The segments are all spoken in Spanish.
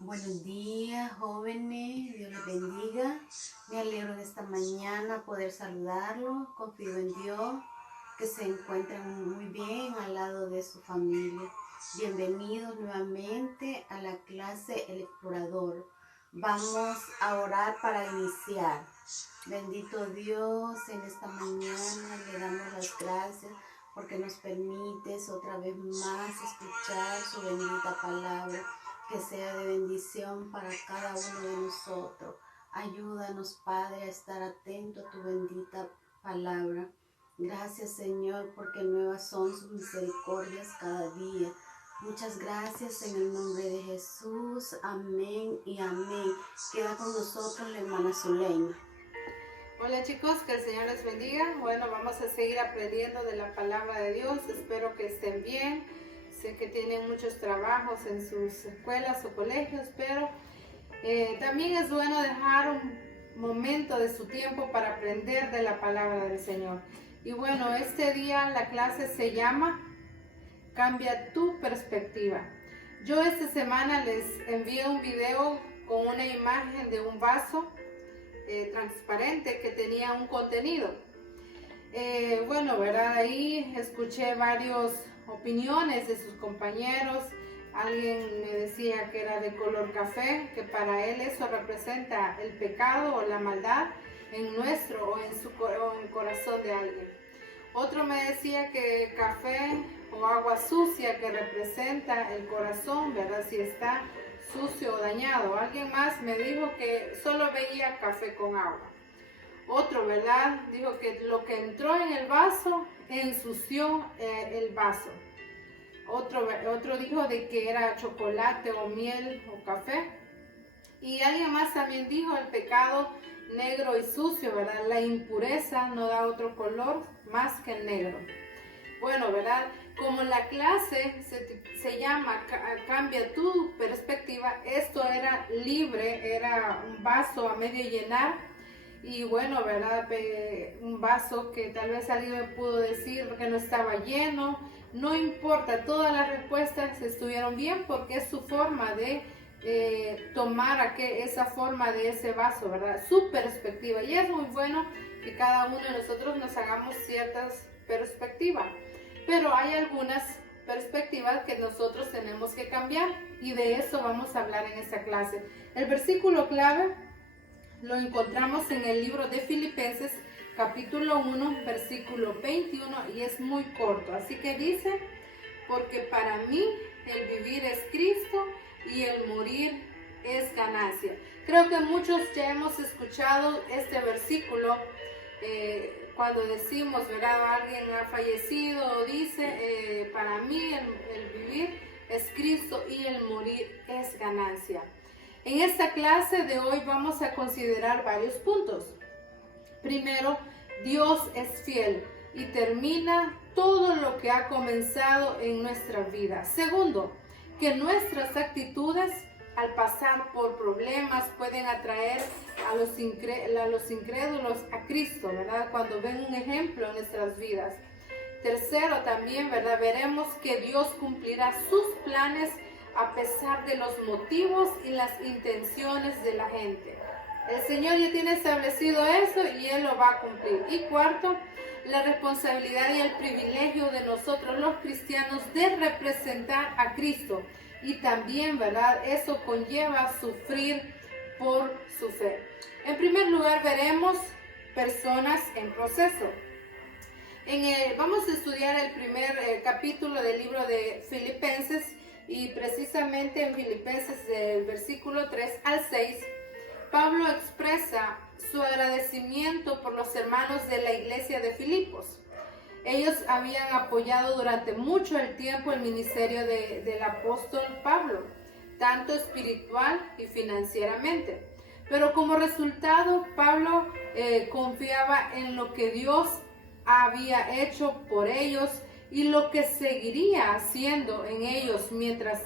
Buenos días, jóvenes, Dios les bendiga. Me alegro de esta mañana poder saludarlos. Confío en Dios, que se encuentren muy bien al lado de su familia. Bienvenidos nuevamente a la clase El Explorador. Vamos a orar para iniciar. Bendito Dios, en esta mañana le damos las gracias porque nos permites otra vez más escuchar su bendita palabra, que sea de bendición para cada uno de nosotros. Ayúdanos, Padre, a estar atento a tu bendita palabra. Gracias, Señor, porque nuevas son sus misericordias cada día. Muchas gracias en el nombre de Jesús. Amén y amén. Queda con nosotros la hermana Zuleima. Hola chicos, que el Señor les bendiga. Bueno, vamos a seguir aprendiendo de la palabra de Dios. Espero que estén bien. Sé que tienen muchos trabajos en sus escuelas o colegios, pero también es bueno dejar un momento de su tiempo para aprender de la palabra del Señor. Y bueno, este día la clase se llama Cambia tu perspectiva. Yo esta semana les envié un video con una imagen de un vaso transparente que tenía un contenido. Bueno, ¿verdad? Ahí escuché varias opiniones de sus compañeros. Alguien me decía que era de color café, que para él eso representa el pecado o la maldad en nuestro o en el corazón de alguien. Otro me decía que café o agua sucia, que representa el corazón, ¿verdad? Si está sucio o dañado. Alguien más me dijo que solo veía café con agua. Otro, ¿verdad? Dijo que lo que entró en el vaso ensució el vaso. Otro dijo de que era chocolate o miel o café. Y alguien más también dijo el pecado negro y sucio, ¿verdad? La impureza no da otro color más que el negro. Bueno, ¿verdad? Como la clase se llama Cambia tu perspectiva, esto era libre, era un vaso a medio llenar. Y bueno, ¿verdad? Un vaso que tal vez alguien me pudo decir que no estaba lleno. No importa, todas las respuestas estuvieron bien porque es su forma de tomar esa forma de ese vaso, ¿verdad? Su perspectiva. Y es muy bueno que cada uno de nosotros nos hagamos ciertas perspectivas. Pero hay algunas perspectivas que nosotros tenemos que cambiar y de eso vamos a hablar en esta clase. El versículo clave lo encontramos en el libro de Filipenses, capítulo 1, versículo 21, y es muy corto. Así que dice, porque para mí el vivir es Cristo y el morir es ganancia. Creo que muchos ya hemos escuchado este versículo cuando decimos, ¿verdad? Alguien ha fallecido, dice, para mí el vivir es Cristo y el morir es ganancia. En esta clase de hoy vamos a considerar varios puntos. Primero, Dios es fiel y termina todo lo que ha comenzado en nuestra vida. Segundo, que nuestras actitudes al pasar por problemas pueden atraer a los incrédulos a Cristo, ¿verdad? Cuando ven un ejemplo en nuestras vidas. Tercero, también, ¿verdad? Veremos que Dios cumplirá sus planes a pesar de los motivos y las intenciones de la gente. El Señor ya tiene establecido eso y Él lo va a cumplir. Y cuarto, la responsabilidad y el privilegio de nosotros los cristianos de representar a Cristo. Y también, ¿verdad? Eso conlleva sufrir por su fe. En primer lugar, veremos personas en proceso. Vamos a estudiar el primer capítulo del libro de Filipenses y precisamente en Filipenses del versículo 3 al 6, Pablo expresa su agradecimiento por los hermanos de la iglesia de Filipos. Ellos habían apoyado durante mucho el tiempo el ministerio del apóstol Pablo, tanto espiritual y financieramente. Pero como resultado, Pablo confiaba en lo que Dios había hecho por ellos y lo que seguiría haciendo en ellos mientras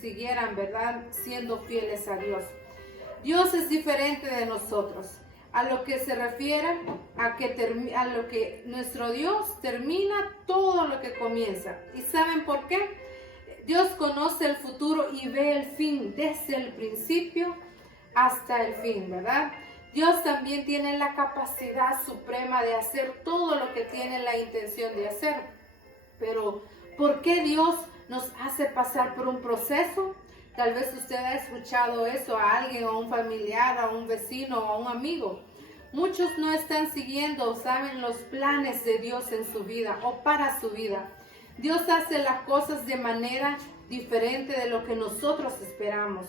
siguieran, ¿verdad?, siendo fieles a Dios. Dios es diferente de nosotros. A lo que se refiere a lo que nuestro Dios termina todo lo que comienza. ¿Y saben por qué? Dios conoce el futuro y ve el fin desde el principio hasta el fin, ¿verdad? Dios también tiene la capacidad suprema de hacer todo lo que tiene la intención de hacer. Pero, ¿por qué Dios nos hace pasar por un proceso? Tal vez usted ha escuchado eso a alguien, a un familiar, a un vecino o a un amigo. Muchos no están siguiendo, saben, los planes de Dios en su vida o para su vida. Dios hace las cosas de manera diferente de lo que nosotros esperamos.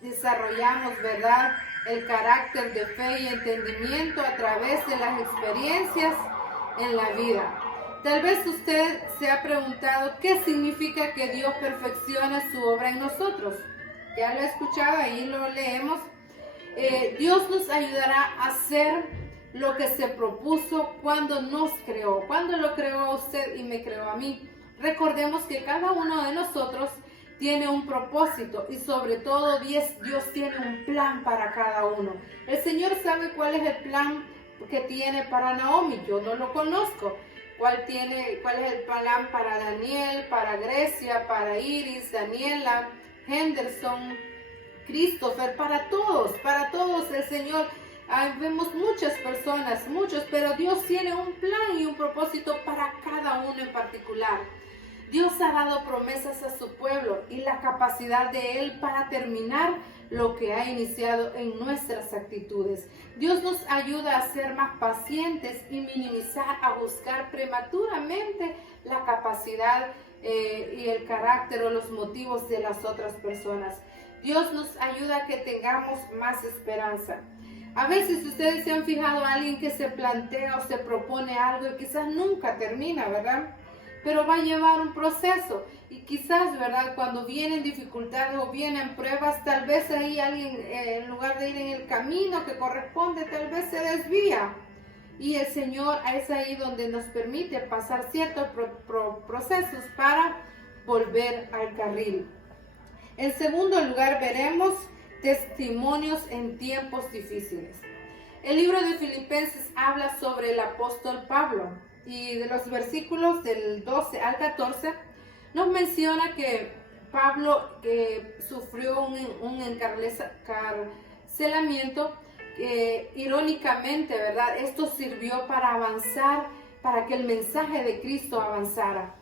Desarrollamos, ¿verdad?, el carácter de fe y entendimiento a través de las experiencias en la vida. Tal vez usted se ha preguntado qué significa que Dios perfeccione su obra en nosotros. Ya lo he escuchado, ahí lo leemos. Dios nos ayudará a hacer lo que se propuso cuando nos creó. Cuando lo creó a usted y me creó a mí. Recordemos que cada uno de nosotros tiene un propósito y sobre todo Dios tiene un plan para cada uno. El Señor sabe cuál es el plan que tiene para Naomi. Yo no lo conozco. ¿Cuál es el plan para Daniel, para Grecia, para Iris, Daniela, Henderson, Christopher? Para todos el Señor. Vemos muchas personas, pero Dios tiene un plan y un propósito para cada uno en particular. Dios ha dado promesas a su pueblo y la capacidad de Él para terminar lo que ha iniciado en nuestras actitudes. Dios nos ayuda a ser más pacientes y minimizar, a buscar prematuramente la capacidad y el carácter o los motivos de las otras personas. Dios nos ayuda a que tengamos más esperanza. A veces ustedes se han fijado a alguien que se plantea o se propone algo y quizás nunca termina, ¿verdad? Pero va a llevar un proceso y quizás, ¿verdad?, cuando vienen dificultades o vienen pruebas, tal vez ahí alguien, en lugar de ir en el camino que corresponde, tal vez se desvía. Y el Señor es ahí donde nos permite pasar ciertos procesos para volver al carril. En segundo lugar, veremos testimonios en tiempos difíciles. El libro de Filipenses habla sobre el apóstol Pablo. Y de los versículos del 12 al 14 nos menciona que Pablo sufrió un encarcelamiento. Irónicamente, ¿verdad? Esto sirvió para avanzar, para que el mensaje de Cristo avanzara.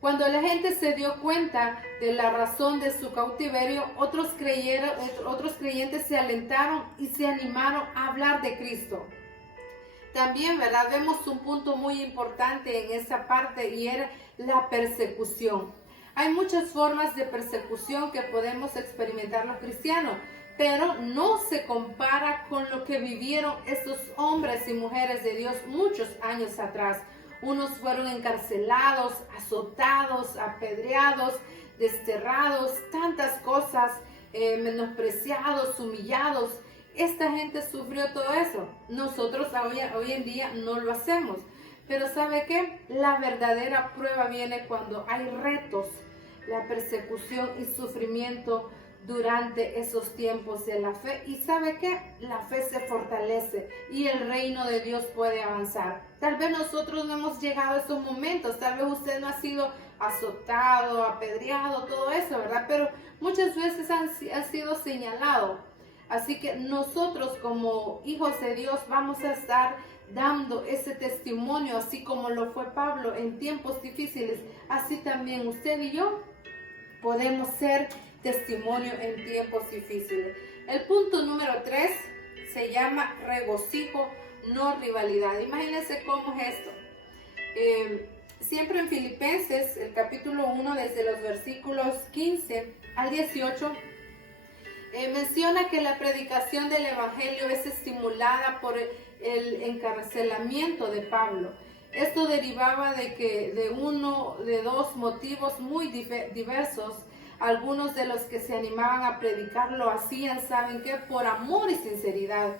Cuando la gente se dio cuenta de la razón de su cautiverio, otros creyentes se alentaron y se animaron a hablar de Cristo. También, ¿verdad?, vemos un punto muy importante en esa parte y era la persecución. Hay muchas formas de persecución que podemos experimentar los cristianos, pero no se compara con lo que vivieron estos hombres y mujeres de Dios muchos años atrás. Unos fueron encarcelados, azotados, apedreados, desterrados, tantas cosas, menospreciados, humillados. Esta gente sufrió todo eso. Nosotros hoy en día no lo hacemos. Pero ¿sabe qué? La verdadera prueba viene cuando hay retos, la persecución y sufrimiento durante esos tiempos de la fe. Y ¿sabe qué? La fe se fortalece y el reino de Dios puede avanzar. Tal vez nosotros no hemos llegado a esos momentos. Tal vez usted no ha sido azotado, apedreado, todo eso, ¿verdad? Pero muchas veces ha sido señalado. Así que nosotros como hijos de Dios vamos a estar dando ese testimonio, así como lo fue Pablo en tiempos difíciles. Así también usted y yo podemos ser testimonio en tiempos difíciles. El punto número 3 se llama regocijo, no rivalidad. Imagínense cómo es esto. Siempre en Filipenses, el capítulo 1, desde los versículos 15 al 18, menciona que la predicación del Evangelio es estimulada por el encarcelamiento de Pablo. Esto derivaba de dos motivos muy diversos. Algunos de los que se animaban a predicar lo hacían, ¿saben qué?, por amor y sinceridad.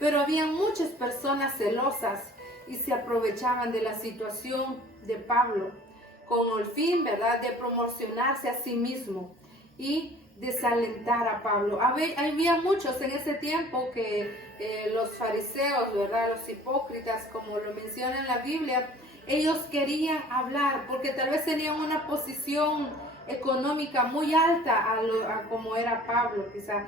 Pero había muchas personas celosas y se aprovechaban de la situación de Pablo con el fin, ¿verdad?, de promocionarse a sí mismo y desalentar a Pablo. Había muchos en ese tiempo que los fariseos, ¿verdad?, los hipócritas, como lo menciona en la Biblia, ellos querían hablar porque tal vez tenían una posición económica muy alta a como era Pablo. Quizá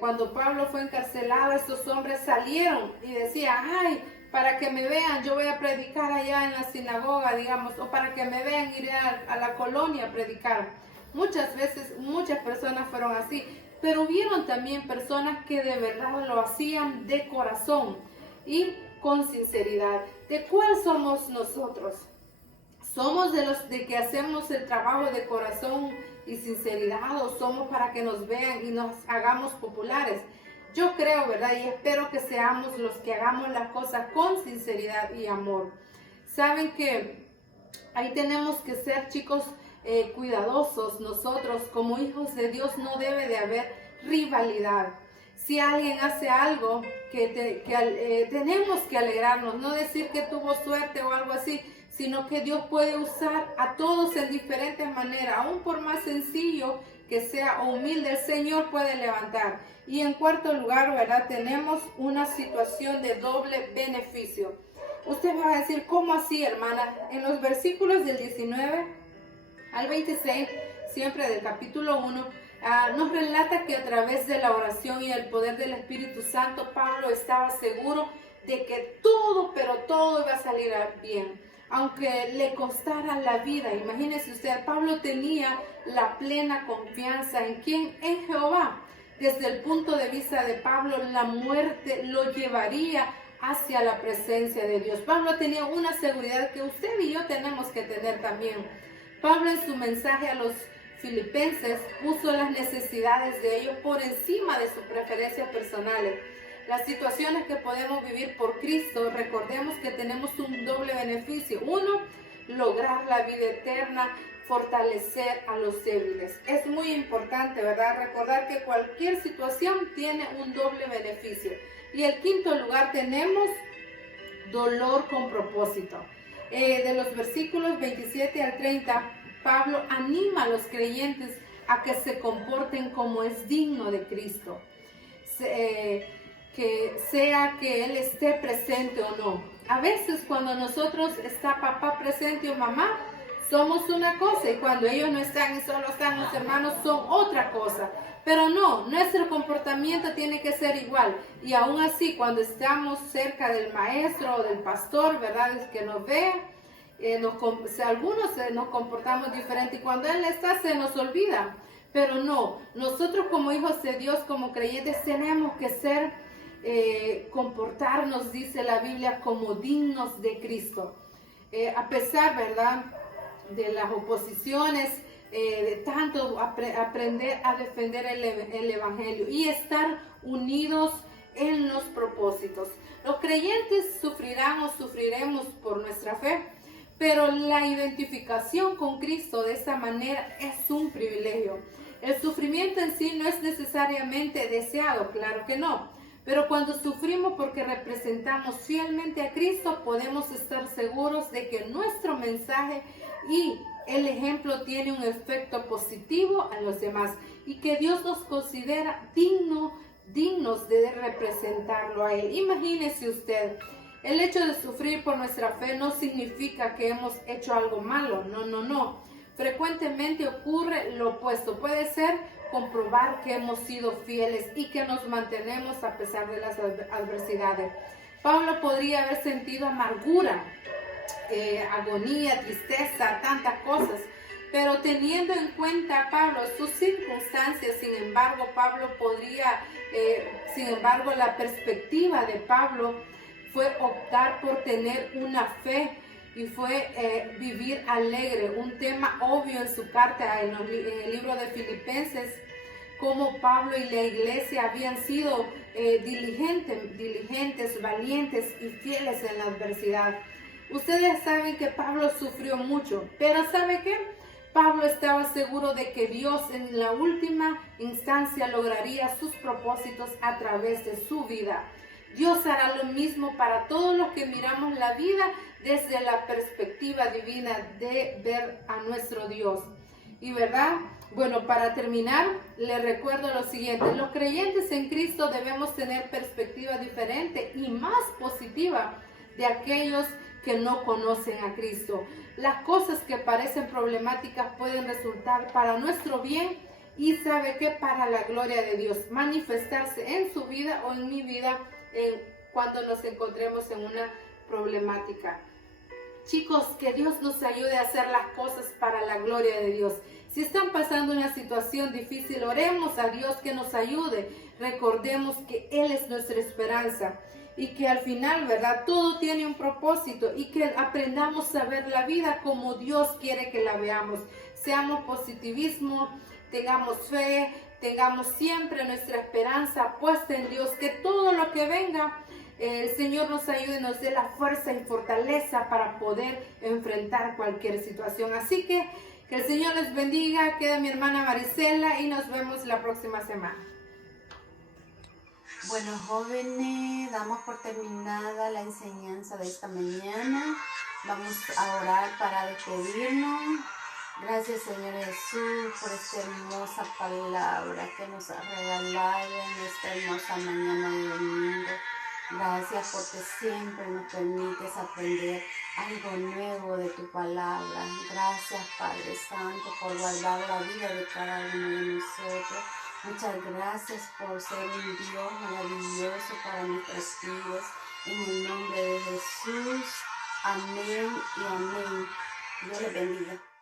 cuando Pablo fue encarcelado, estos hombres salieron y decían, ay, para que me vean, yo voy a predicar allá en la sinagoga, digamos, o para que me vean, iré a la colonia a predicar. Muchas veces, muchas personas fueron así, pero hubieron también personas que de verdad lo hacían de corazón y con sinceridad. ¿De cuál somos nosotros? ¿Somos de los de que hacemos el trabajo de corazón y sinceridad, o somos para que nos vean y nos hagamos populares? Yo creo, ¿verdad? Y espero que seamos los que hagamos las cosas con sinceridad y amor. Saben que ahí tenemos que ser, chicos, cuidadosos. Nosotros como hijos de Dios no debe de haber rivalidad. Si alguien hace algo, tenemos que alegrarnos, no decir que tuvo suerte o algo así, sino que Dios puede usar a todos en diferentes maneras, aún por más sencillo que sea o humilde, el Señor puede levantar. Y en cuarto lugar, ¿verdad? Tenemos una situación de doble beneficio. Usted me va a decir, ¿cómo así, hermana? En los versículos del 19 al 26, siempre del capítulo 1, nos relata que a través de la oración y el poder del Espíritu Santo, Pablo estaba seguro de que todo, pero todo iba a salir bien, aunque le costara la vida. Imagínese usted, Pablo tenía la plena confianza en quién, en Jehová. Desde el punto de vista de Pablo, la muerte lo llevaría hacia la presencia de Dios. Pablo tenía una seguridad que usted y yo tenemos que tener también. Pablo en su mensaje a los filipenses puso las necesidades de ellos por encima de sus preferencias personales. Las situaciones que podemos vivir por Cristo, recordemos que tenemos un doble beneficio. Uno, lograr la vida eterna, fortalecer a los débiles. Es muy importante, ¿verdad? Recordar que cualquier situación tiene un doble beneficio. Y el quinto lugar tenemos dolor con propósito. De los versículos 27 al 30, Pablo anima a los creyentes a que se comporten como es digno de Cristo. Que sea que Él esté presente o no. A veces cuando nosotros está papá presente o mamá, somos una cosa, y cuando ellos no están y solo están los hermanos, son otra cosa. Pero no, nuestro comportamiento tiene que ser igual. Y aún así, cuando estamos cerca del maestro o del pastor, ¿verdad? Es que nos ve, algunos nos comportamos diferente, y cuando Él está, se nos olvida. Pero no, nosotros como hijos de Dios, como creyentes, tenemos que ser, comportarnos, dice la Biblia, como dignos de Cristo. A pesar, ¿verdad?, de las oposiciones, de tanto aprender a defender el Evangelio y estar unidos en los propósitos. Los creyentes sufrirán o sufriremos por nuestra fe, pero la identificación con Cristo de esa manera es un privilegio. El sufrimiento en sí no es necesariamente deseado, claro que no. Pero cuando sufrimos porque representamos fielmente a Cristo, podemos estar seguros de que nuestro mensaje y el ejemplo tiene un efecto positivo a los demás, y que Dios nos considera dignos de representarlo a Él. Imagínese usted, el hecho de sufrir por nuestra fe no significa que hemos hecho algo malo, no. Frecuentemente ocurre lo opuesto. Puede ser comprobar que hemos sido fieles y que nos mantenemos a pesar de las adversidades. Pablo podría haber sentido amargura, agonía, tristeza, tantas cosas, pero teniendo en cuenta Pablo sus circunstancias, sin embargo, la perspectiva de Pablo fue optar por tener una fe y fue vivir alegre, un tema obvio en su carta, en el libro de Filipenses, como Pablo y la iglesia habían sido diligentes, valientes y fieles en la adversidad. Ustedes saben que Pablo sufrió mucho, pero ¿sabe qué? Pablo estaba seguro de que Dios en la última instancia lograría sus propósitos a través de su vida. Dios hará lo mismo para todos los que miramos la vida desde la perspectiva divina de ver a nuestro Dios. Y verdad, bueno, para terminar, les recuerdo lo siguiente: los creyentes en Cristo debemos tener perspectiva diferente y más positiva de aquellos que no conocen a Cristo. Las cosas que parecen problemáticas pueden resultar para nuestro bien y sabe que para la gloria de Dios, manifestarse en su vida o en mi vida cuando nos encontremos en una problemática. Chicos, que Dios nos ayude a hacer las cosas para la gloria de Dios. Si están pasando una situación difícil, oremos a Dios que nos ayude. Recordemos que Él es nuestra esperanza y que al final, ¿verdad? Todo tiene un propósito y que aprendamos a ver la vida como Dios quiere que la veamos. Seamos positivismo, tengamos fe, tengamos siempre nuestra esperanza puesta en Dios, que todo lo que venga, el Señor nos ayude, nos dé la fuerza y fortaleza para poder enfrentar cualquier situación. Así que el Señor les bendiga. Queda mi hermana Marisela y nos vemos la próxima semana. Bueno, jóvenes, damos por terminada la enseñanza de esta mañana. Vamos a orar para despedirnos. Gracias, Señor Jesús, por esta hermosa palabra que nos ha regalado en esta hermosa mañana de domingo. Gracias porque siempre nos permites aprender algo nuevo de tu palabra. Gracias, Padre Santo, por guardar la vida de cada uno de nosotros. Muchas gracias por ser un Dios maravilloso para nuestras vidas. En el nombre de Jesús, amén y amén. Dios les bendiga.